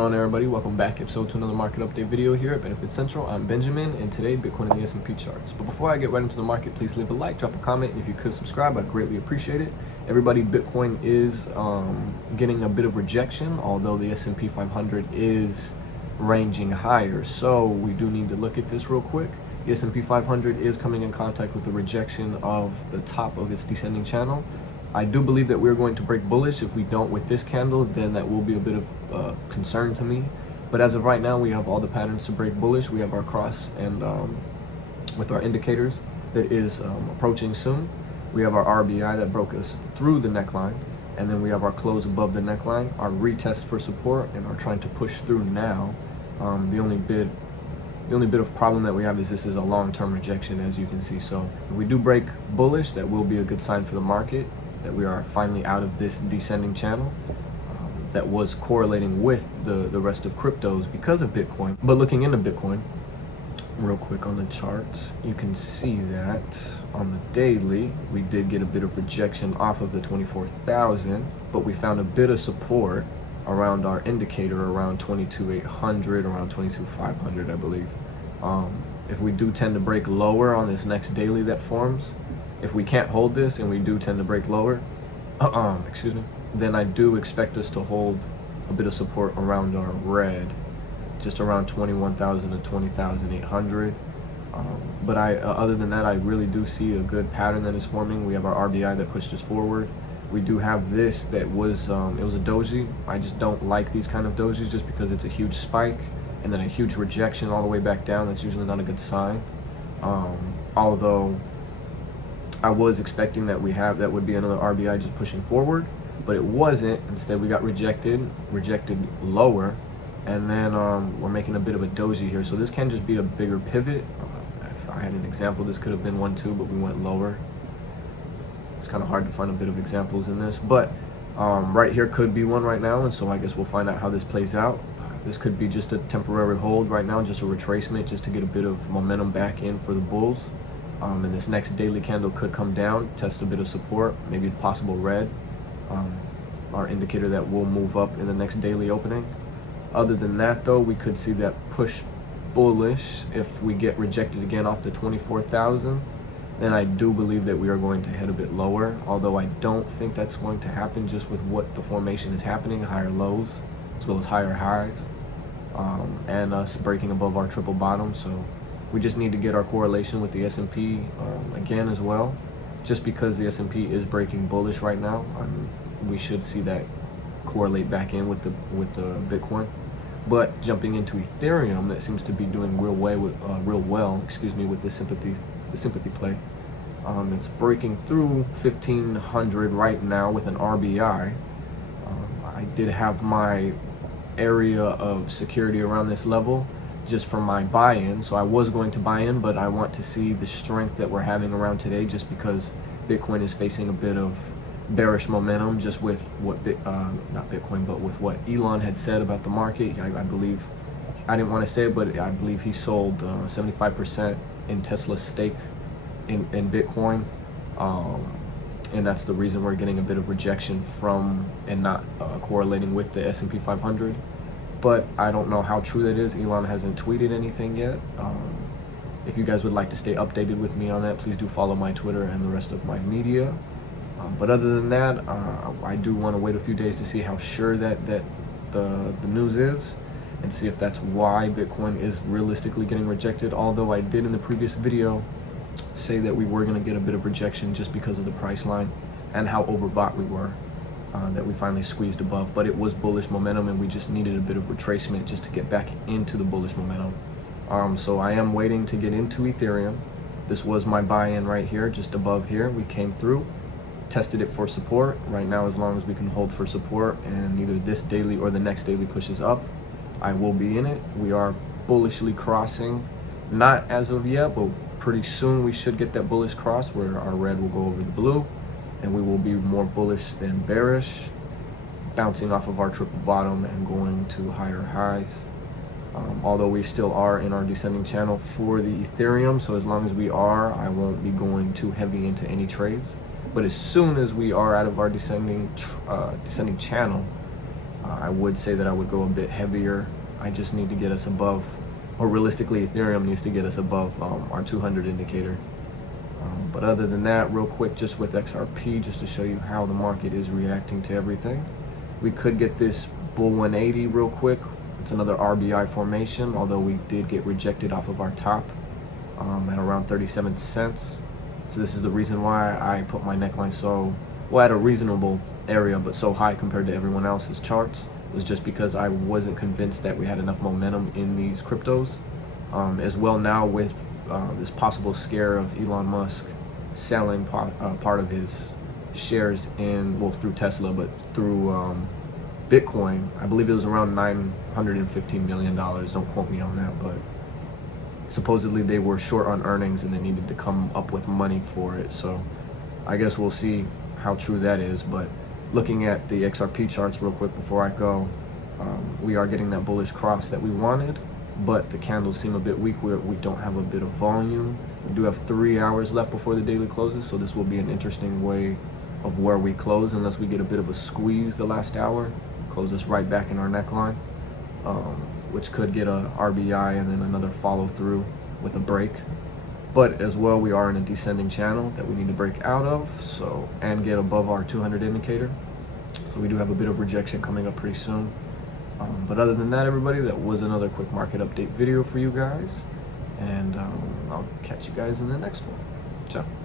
going on, everybody? Welcome back, if so, to another market update video here at Benefit Central. I'm Benjamin, and today Bitcoin and the S&P charts. But before I get right into the market, please leave a like, drop a comment, and if you could subscribe, I'd greatly appreciate it. Everybody, Bitcoin is getting a bit of rejection, although the S&P 500 is ranging higher. So we do need to look at this real quick. The S&P 500 is coming in contact with the rejection of the top of its descending channel. I do believe that we're going to break bullish. If we don't with this candle, then that will be a bit of concern to me. But as of right now, we have all the patterns to break bullish. We have our cross and with our indicators that is approaching soon. We have our RBI that broke us through the neckline, and then we have our close above the neckline, our retest for support, and are trying to push through now. The only bit of problem that we have is this is a long-term rejection, as you can see. So if we do break bullish, that will be a good sign for the market, that we are finally out of this descending channel that was correlating with the rest of cryptos because of Bitcoin. But looking into Bitcoin real quick on the charts, you can see that on the daily we did get a bit of rejection off of the 24,000, but we found a bit of support around our indicator around 22,800, around 22,500, I believe. If we do tend to break lower on this next daily that forms, if we can't hold this and we do tend to break lower, then I do expect us to hold a bit of support around our red, just around 21,000 to 20,800. But other than that, I really do see a good pattern that is forming. We have our RBI that pushed us forward. We do have this that was, it was a doji. I just don't like these kind of dojis just because it's a huge spike and then a huge rejection all the way back down. That's usually not a good sign. Although I was expecting that that would be another RBI just pushing forward, but it wasn't. Instead, we got rejected lower, and then we're making a bit of a doji here. So this can just be a bigger pivot. If I had an example, this could have been one too, but we went lower. It's kind of hard to find a bit of examples in this, but right here could be one right now, and so I guess we'll find out how this plays out. This could be just a temporary hold right now, just a retracement, just to get a bit of momentum back in for the bulls. And this next daily candle could come down, test a bit of support, maybe the possible red, our indicator that will move up in the next daily opening. Other than that, though, we could see that push bullish. If we get rejected again off the 24,000, then I do believe that we are going to head a bit lower, although I don't think that's going to happen just with what the formation is happening, higher lows as well as higher highs, and us breaking above our triple bottom. So we just need to get our correlation with the S&P again as well. Just because the S&P is breaking bullish right now, we should see that correlate back in with the Bitcoin. But jumping into Ethereum, that seems to be doing real well with the sympathy play. It's breaking through 1,500 right now with an RBI. I did have my area of security around this level just for my buy-in, so I was going to buy in, but I want to see the strength that we're having around today, just because Bitcoin is facing a bit of bearish momentum, just with what not Bitcoin, but with what Elon had said about the market. I believe, I didn't want to say it, but I believe he sold 75% in Tesla's stake in Bitcoin, and that's the reason we're getting a bit of rejection from and not correlating with the S&P 500. But I don't know how true that is. Elon hasn't tweeted anything yet. If you guys would like to stay updated with me on that, please do follow my Twitter and the rest of my media. But other than that, I do want to wait a few days to see how sure that the news is, and see if that's why Bitcoin is realistically getting rejected. Although I did in the previous video say that we were going to get a bit of rejection just because of the price line and how overbought we were. That we finally squeezed above, but it was bullish momentum, and we just needed a bit of retracement just to get back into the bullish momentum. So I am waiting to get into Ethereum. This was my buy-in right here, just above here. We came through, tested it for support. Right now, as long as we can hold for support and either this daily or the next daily pushes up, I will be in it. We are bullishly crossing, not as of yet, but pretty soon we should get that bullish cross where our red will go over the blue, and we will be more bullish than bearish, bouncing off of our triple bottom and going to higher highs. Although we still are in our descending channel for the Ethereum, so as long as we are, I won't be going too heavy into any trades. But as soon as we are out of our descending channel, I would say that I would go a bit heavier. I just need to get us above, or realistically Ethereum needs to get us above our 200 indicator. But other than that, real quick, just with XRP, just to show you how the market is reacting to everything. We could get this bull 180 real quick. It's another RBI formation, although we did get rejected off of our top at around 37 cents. So this is the reason why I put my neckline so, well, at a reasonable area, but so high compared to everyone else's charts. It was just because I wasn't convinced that we had enough momentum in these cryptos. As well now with this possible scare of Elon Musk selling part of his shares in, well, through Tesla, but through Bitcoin. I believe it was around $915 million. Don't quote me on that, but supposedly they were short on earnings and they needed to come up with money for it. So I guess we'll see how true that is. But looking at the XRP charts real quick before I go, we are getting that bullish cross that we wanted, but the candles seem a bit weak. We don't have a bit of volume. We do have 3 hours left before the daily closes, so this will be an interesting way of where we close, unless we get a bit of a squeeze the last hour, close us right back in our neckline, which could get a RBI and then another follow through with a break. But as well, we are in a descending channel that we need to break out of, so, and get above our 200 indicator. So we do have a bit of rejection coming up pretty soon. But other than that, everybody, that was another quick market update video for you guys, and I'll catch you guys in the next one. Ciao.